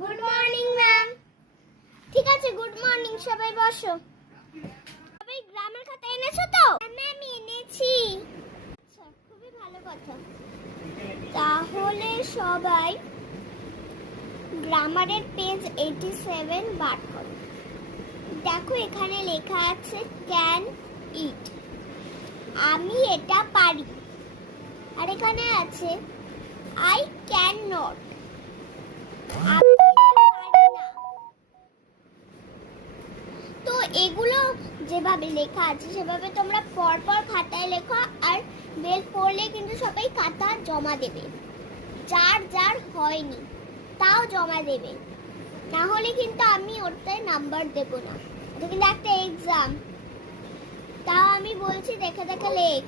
Good morning ma'am. ঠিক আছে, good morning. সবাই বসো। সবাই গ্রামার খাতা এনেছো তো? ম্যাম এনেছি। আচ্ছা, খুবই ভালো কথা। তাহলে সবাই গ্রামারের পেজ 87 বার করো। দেখো এখানে লেখা আছে ক্যান ইট, আমি এটা পারি। আর এখানে আছে আই ক্যান নট, আমি এটা পারি না। তো এগুলো যেভাবে লেখা আছে সেভাবে তোমরা পরপর খাতায় লেখো, আর বেল পড়লে কিন্তু সবাই খাতা জমা দেবে। যার যার হয়নি তাও জমা দেবে, না হলে কিন্তু আমি ওটায় নাম্বার দেব না। এটা কিন্তু একটা এক্সাম। তাও আমি বলছি দেখে দেখে লেখ।